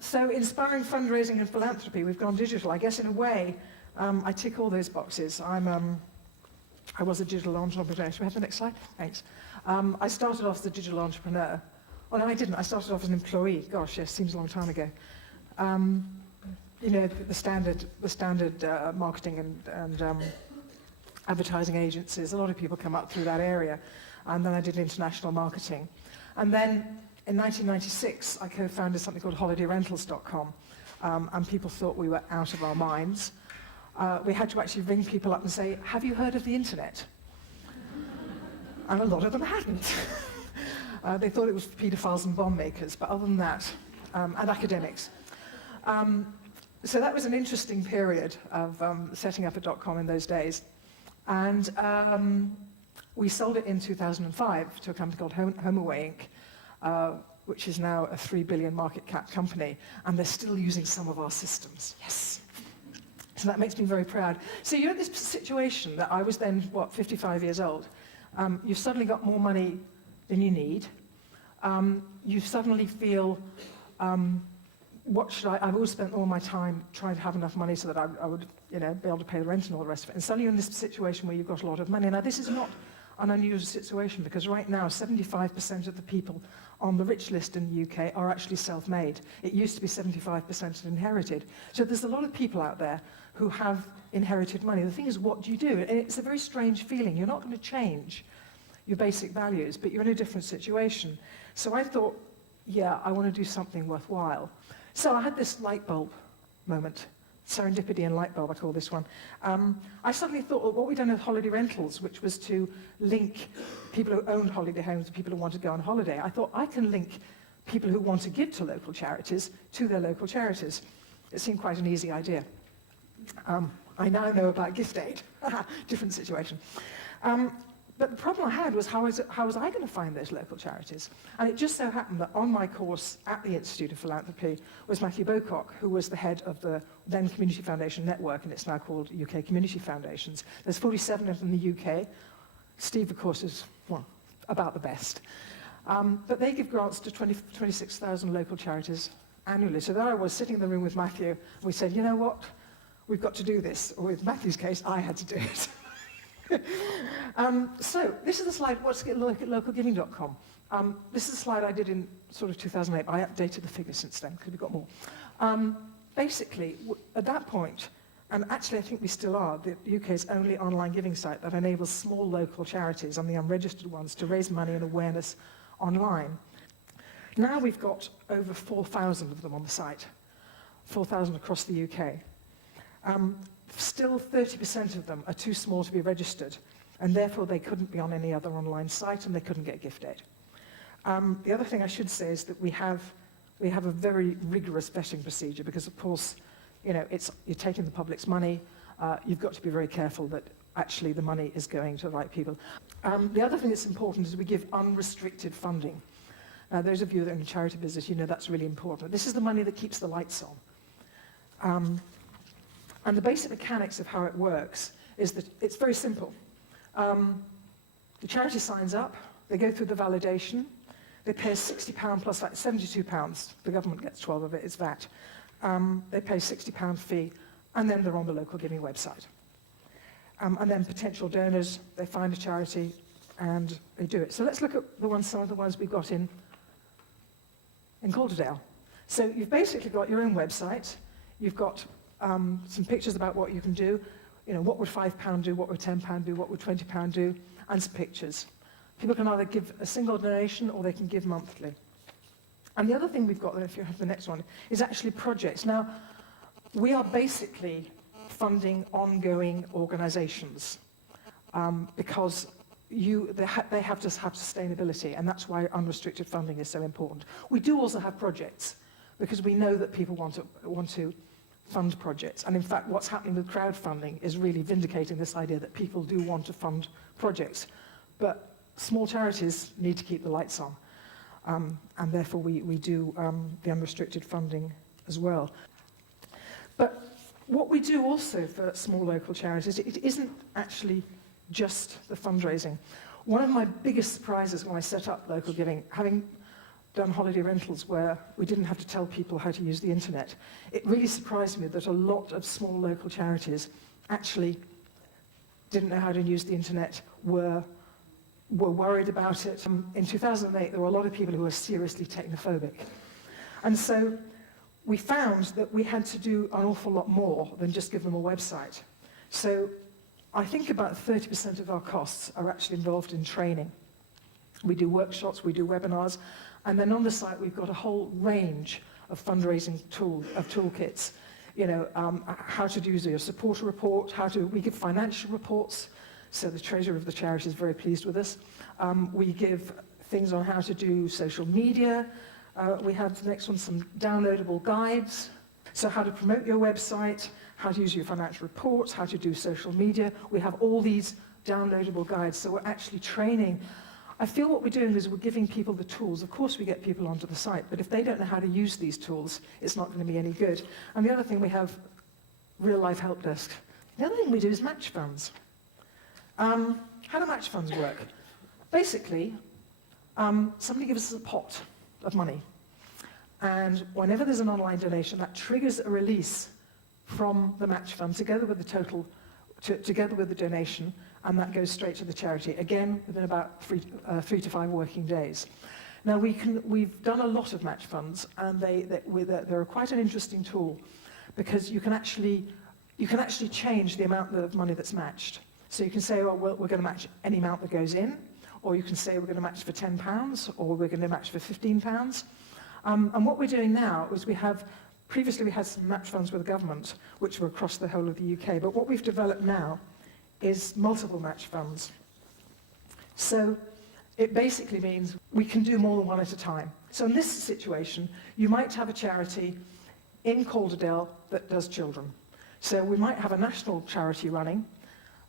So inspiring fundraising and philanthropy, we've gone digital. I guess in a way, I tick all those boxes. I was a digital entrepreneur. Should we have the next slide? Thanks. I started off as a digital entrepreneur. Oh, no, I didn't. I started off as an employee. Gosh, yes, seems a long time ago. You know, the standard marketing and advertising agencies. A lot of people come up through that area. And then I did international marketing. And then in 1996, I co-founded something called holidayrentals.com. And people thought we were out of our minds. We had to actually ring people up and say, have you heard of the internet? And a lot of them hadn't. They thought it was for paedophiles and bomb makers, but other than that, and academics. So that was an interesting period of setting up a .com in those days. And we sold it in 2005 to a company called HomeAway Inc., which is now a 3 billion market cap company, and they're still using some of our systems. Yes. So that makes me very proud. So you're in this situation that I was then, 55 years old. You've suddenly got more money than you need. You suddenly feel, what should I've always spent all my time trying to have enough money so that I would, be able to pay the rent and all the rest of it. And suddenly you're in this situation where you've got a lot of money. Now, this is not an unusual situation because right now, 75% of the people on the rich list in the UK are actually self-made. It used to be 75% inherited. So there's a lot of people out there who have inherited money. The thing is, what do you do? And it's a very strange feeling. You're not going to change your basic values, but you're in a different situation. So I thought, yeah, I want to do something worthwhile. So I had this light bulb moment. Serendipity and light bulb, I call this one. I suddenly thought, well, what we'd done with holiday rentals, which was to link people who owned holiday homes to people who want to go on holiday, I thought I can link people who want to give to local charities to their local charities. It seemed quite an easy idea. I now know about gift aid. Different situation. But the problem I had was how was I going to find those local charities? And it just so happened that on my course at the Institute of Philanthropy was Matthew Bocock, who was the head of the then Community Foundation Network, and it's now called UK Community Foundations. There's 47 of them in the UK. Steve, of course, is about the best. But they give grants to 26,000 local charities annually. So there I was sitting in the room with Matthew, and we said, you know what? We've got to do this. Or with Matthew's case, I had to do it. So this is a slide, what's localgiving.com. This is a slide I did in sort of 2008. I updated the figures since then, because we've got more. Basically, at that point, and actually I think we still are, the UK's only online giving site that enables small local charities and the unregistered ones to raise money and awareness online. Now we've got over 4,000 of them on the site, 4,000 across the UK. Still 30% of them are too small to be registered, and therefore they couldn't be on any other online site and they couldn't get gift aid. The other thing I should say is that we have a very rigorous vetting procedure because, of course, you're taking the public's money. You've got to be very careful that actually the money is going to the right people. The other thing that's important is we give unrestricted funding. Those of you that are in the charity business, you know that's really important. This is the money that keeps the lights on. And the basic mechanics of how it works is that it's very simple. The charity signs up, they go through the validation, they pay £60 plus VAT, £72. The government gets 12 of it, it's VAT. They pay a £60 fee, and then they're on the local giving website. And then potential donors, they find a charity, and they do it. So let's look at some of the ones we've got in Calderdale. So you've basically got your own website, you've got some pictures about what you can do. What would £5 do, what would £10 do, what would £20 do, and some pictures. People can either give a single donation or they can give monthly. And the other thing we've got, if you have the next one, is actually projects. Now, we are basically funding ongoing organizations because they have to have sustainability, and that's why unrestricted funding is so important. We do also have projects because we know that people want to fund projects. And in fact, what's happening with crowdfunding is really vindicating this idea that people do want to fund projects. But small charities need to keep the lights on. And therefore, we do the unrestricted funding as well. But what we do also for small local charities, it isn't actually just the fundraising. One of my biggest surprises when I set up local giving, having done holiday rentals where we didn't have to tell people how to use the internet. It really surprised me that a lot of small local charities actually didn't know how to use the internet, were worried about it. In 2008, there were a lot of people who were seriously technophobic. And so we found that we had to do an awful lot more than just give them a website. So I think about 30% of our costs are actually involved in training. We do workshops, we do webinars, and then on the site we've got a whole range of fundraising toolkits. You know, how to do your supporter report, we give financial reports, so the treasurer of the charity is very pleased with us. We give things on how to do social media. We have the next one, some downloadable guides. So how to promote your website, how to use your financial reports, how to do social media. We have all these downloadable guides, so we're actually training. I feel what we're doing is we're giving people the tools. Of course we get people onto the site, but if they don't know how to use these tools, it's not going to be any good. And the other thing, we have real-life help desk. The other thing we do is match funds. How do match funds work? Basically, somebody gives us a pot of money, and whenever there's an online donation, that triggers a release from the match fund together with the donation, and that goes straight to the charity, again, within about 3 to 5 working days. Now, we've done a lot of match funds, and they're quite an interesting tool, because you can actually change the amount of money that's matched. So you can say, well, we're going to match any amount that goes in, or you can say we're going to match for £10, or we're going to match for £15. And what we're doing now is previously we had some match funds with the government, which were across the whole of the UK, but what we've developed now is multiple match funds. So it basically means we can do more than one at a time. So in this situation, you might have a charity in Calderdale that does children. So we might have a national charity running,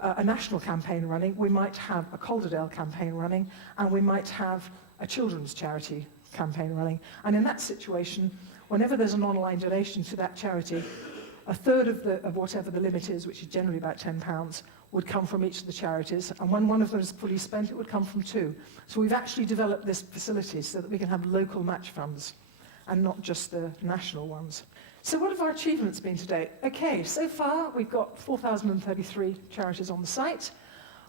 a national campaign running, we might have a Calderdale campaign running, and we might have a children's charity campaign running. And in that situation, whenever there's an online donation to that charity, a third of whatever the limit is, which is generally about £10, would come from each of the charities, and when one of them is fully spent, it would come from 2. So we've actually developed this facility so that we can have local match funds and not just the national ones. So what have our achievements been to date? Okay, so far we've got 4,033 charities on the site.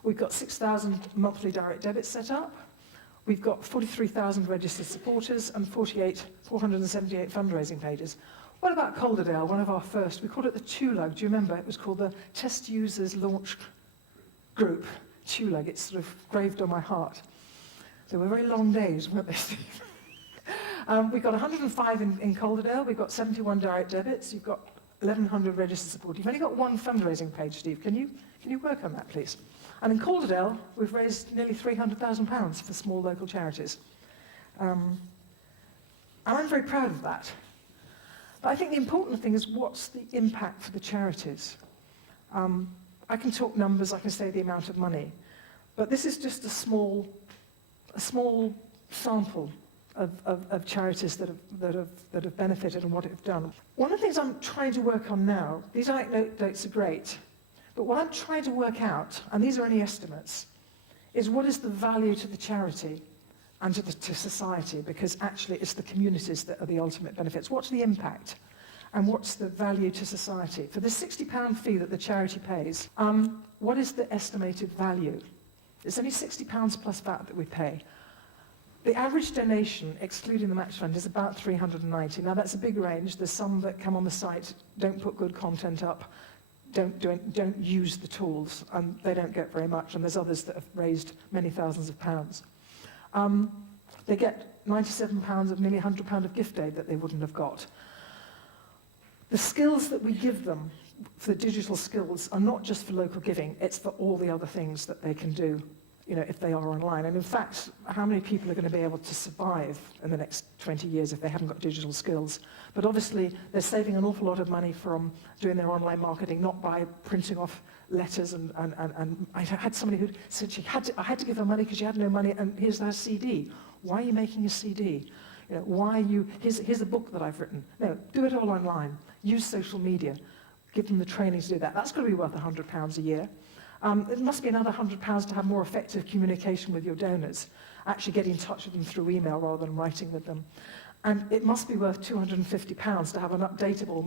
We've got 6,000 monthly direct debits set up. We've got 43,000 registered supporters and 478 fundraising pages. What about Calderdale, one of our first? We called it the TULUG. Do you remember? It was called the Test Users Launch Group. TULUG, it's sort of graved on my heart. They were very long days, weren't they, Steve? We've got 105 in Calderdale. We've got 71 direct debits. You've got 1,100 registered supporters. You've only got one fundraising page, Steve. Can you work on that, please? And in Calderdale, we've raised nearly £300,000 for small local charities. And I'm very proud of that. But I think the important thing is, what's the impact for the charities? I can talk numbers, I can say the amount of money, but this is just a small sample of charities that have benefited and what it have done. One of the things I'm trying to work on now, these anecdotes are great, but what I'm trying to work out, and these are only estimates, is what is the value to the charity and to society, because actually it's the communities that are the ultimate benefits. What's the impact? And what's the value to society? For the £60 fee that the charity pays, what is the estimated value? It's only £60 plus VAT that we pay. The average donation, excluding the match fund, is about £390. Now that's a big range. There's some that come on the site, don't put good content up, don't use the tools, and they don't get very much, and there's others that have raised many thousands of pounds. They get £97 of nearly £100 of gift aid that they wouldn't have got. The skills that we give them, for the digital skills, are not just for local giving, it's for all the other things that they can do, you know, if they are online. And in fact, how many people are going to be able to survive in the next 20 years if they haven't got digital skills? But obviously, they're saving an awful lot of money from doing their online marketing, not by printing off letters and I had somebody who said I had to give her money because she had no money, and here's her CD. Why are you making a CD? You know, here's a book that I've written. No, do it all online. Use social media. Give them the training to do that. That's going to be worth £100 a year. It must be another £100 to have more effective communication with your donors. actually get in touch with them through email rather than writing with them. And it must be worth £250 to have an updatable,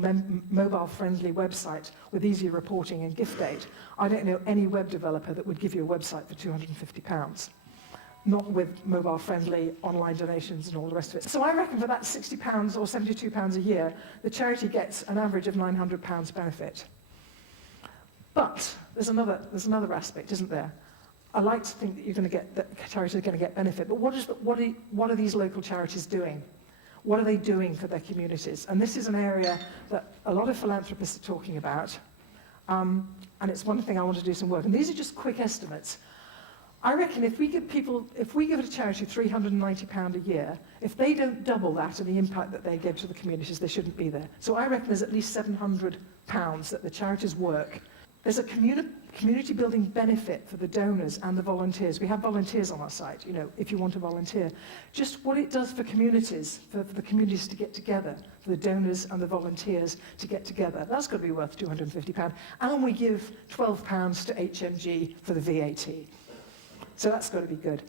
mobile-friendly website with easy reporting and gift date. I don't know any web developer that would give you a website for £250. Not with mobile-friendly online donations and all the rest of it. So I reckon for that £60 or £72 a year, the charity gets an average of £900 benefit. But there's another aspect, isn't there? I like to think that charities are going to get benefit, but what are these local charities doing? What are they doing for their communities? And this is an area that a lot of philanthropists are talking about, and it's one thing I want to do some work. And these are just quick estimates. I reckon if we give a charity £390 a year, if they don't double that and the impact that they give to the communities, they shouldn't be there. So I reckon there's at least £700 that the charities work. There's a community building benefit for the donors and the volunteers. We have volunteers on our site, if you want to volunteer. Just what it does for communities, for the communities to get together, for the donors and the volunteers to get together. That's got to be worth £250. And we give £12 to HMG for the VAT. So that's got to be good.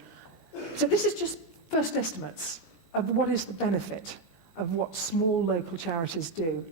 So this is just first estimates of what is the benefit of what small local charities do.